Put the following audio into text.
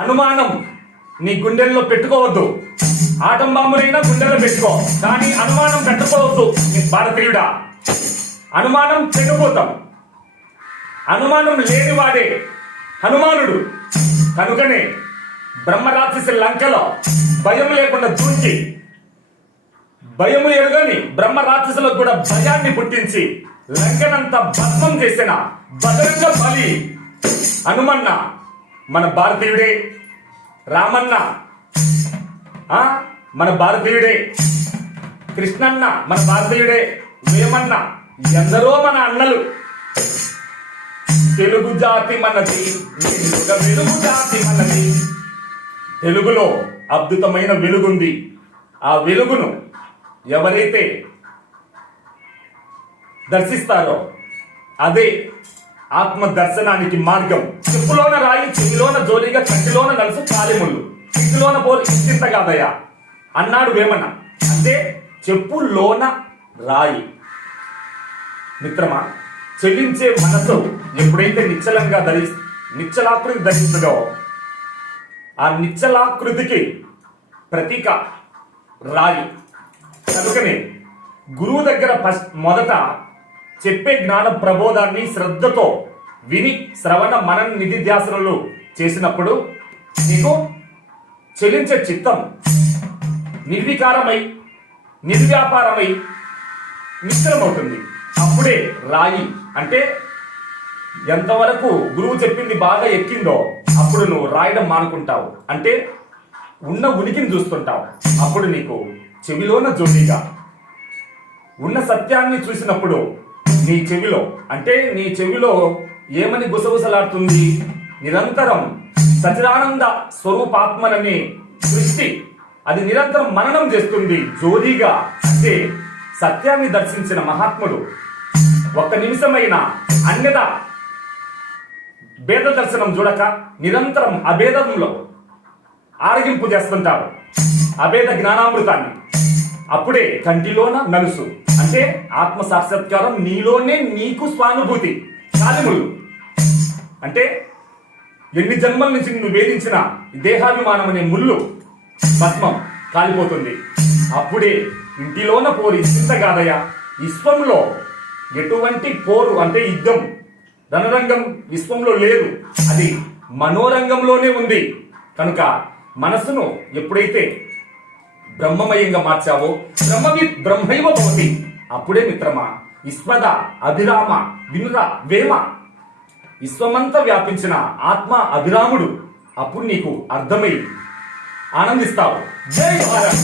అనుమానం నీ గుండెల్లో పెట్టుకోవద్దు. ఆటం బాంబునైనా గుండెల్లో పెట్టుకో, కానీ అనుమానం పెట్టుకోవద్దు. నీ భారతీయుడా, అనుమానం చెడిపోతాం. అనుమానం లేనివాడే హనుమానుడు. కనుకనే బ్రహ్మరాక్షసి లంకలో భయం లేకుండా దూకి, భయము ఎరుగని బ్రహ్మ రాక్షసులకు కూడా భయాన్ని పుట్టించి లంకనంతా భస్మం చేసిన బదరంగ బలి హనుమన్న మన భారతీయుడే. రామన్న మన భారతీయుడే. కృష్ణన్న మన భారతీయుడే. వేమన్న ఎందరో మన అన్నలు. తెలుగు జాతి మనది, వెలుగు జాతి మనది. తెలుగులో అద్భుతమైన వెలుగుంది. ఆ వెలుగును ఎవరైతే దర్శిస్తారో అదే ఆత్మ దర్శనానికి మార్గం. చెప్పులోన రాయి, చెవిలోన జోలిగా, కంటిలోన నలుసు కాలిముళ్ళు, ఇంటిలోన పోరు ఇంత కాదయ్యా అన్నాడు వేమన్న. అంటే చెప్పులోన రాయి. మిత్రమా, చెల్లించే మనసు ఎప్పుడైతే నిశ్చలాకృతి ధరిస్తుందో ఆ నిశ్చలాకృతికి ప్రతీక రాయి. కనుకనే గురువు దగ్గర మొదట చెప్పే జ్ఞాన ప్రబోధాన్ని శ్రద్ధతో విని శ్రవణ మనన నిధిధ్యాసనలు చేసినప్పుడు నీకు చెలించే చిత్తం నిర్వికారమై నిర్వ్యాపారమై నిశ్చలమవుతుంది. అప్పుడే రాయి అంటే ఎంతవరకు గురువు చెప్పింది బాగా ఎక్కిందో అప్పుడు నువ్వు రాయడం మానుకుంటావు. అంటే ఉన్న ఉనికిని చూస్తుంటావు. అప్పుడు నీకు చెవిలోన జోడిగా ఉన్న సత్యాన్ని చూసినప్పుడు నీ చెవిలో ఏమని గుసగుసలాడుతుంది? నిరంతరం సచిదానంద స్వరూపాత్మనని సృష్టి అది నిరంతరం మననం చేస్తుంది జోడిగా. అంటే సత్యాన్ని దర్శించిన మహాత్ముడు ఒక్క నిమిషమైన అన్యత భేద దర్శనం చూడక నిరంతరం అభేదంలో ఆరగింపు చేస్తుంటారు అభేద జ్ఞానామృతాన్ని. అప్పుడే కంటిలోన నలుసు అంటే ఆత్మ సాక్షాత్కారం నీలోనే నీకు స్వానుభూతి. కాలిముళ్ళు అంటే ఎన్ని జన్మల నుంచి నువ్వు వేధించిన దేహాభిమానం అనే ముళ్ళు భస్మం కాలిపోతుంది. అప్పుడే ఇంటిలోన పోరి చింత కాదయ. విశ్వంలో ఎటువంటి పోరు అంటే యుద్ధం రణరంగం విశ్వంలో లేదు, అది మనోరంగంలోనే ఉంది. కనుక మనసును ఎప్పుడైతే బ్రహ్మమయంగా మార్చావో బ్రహ్మైవ భవతి. అప్పుడే మిత్రమా విశ్వద అభిరామ వినుర వేమ విశ్వమంతా వ్యాపించిన ఆత్మ అభిరాముడు. అప్పుడు నీకు అర్థమై ఆనందిస్తావు. జై భారత్.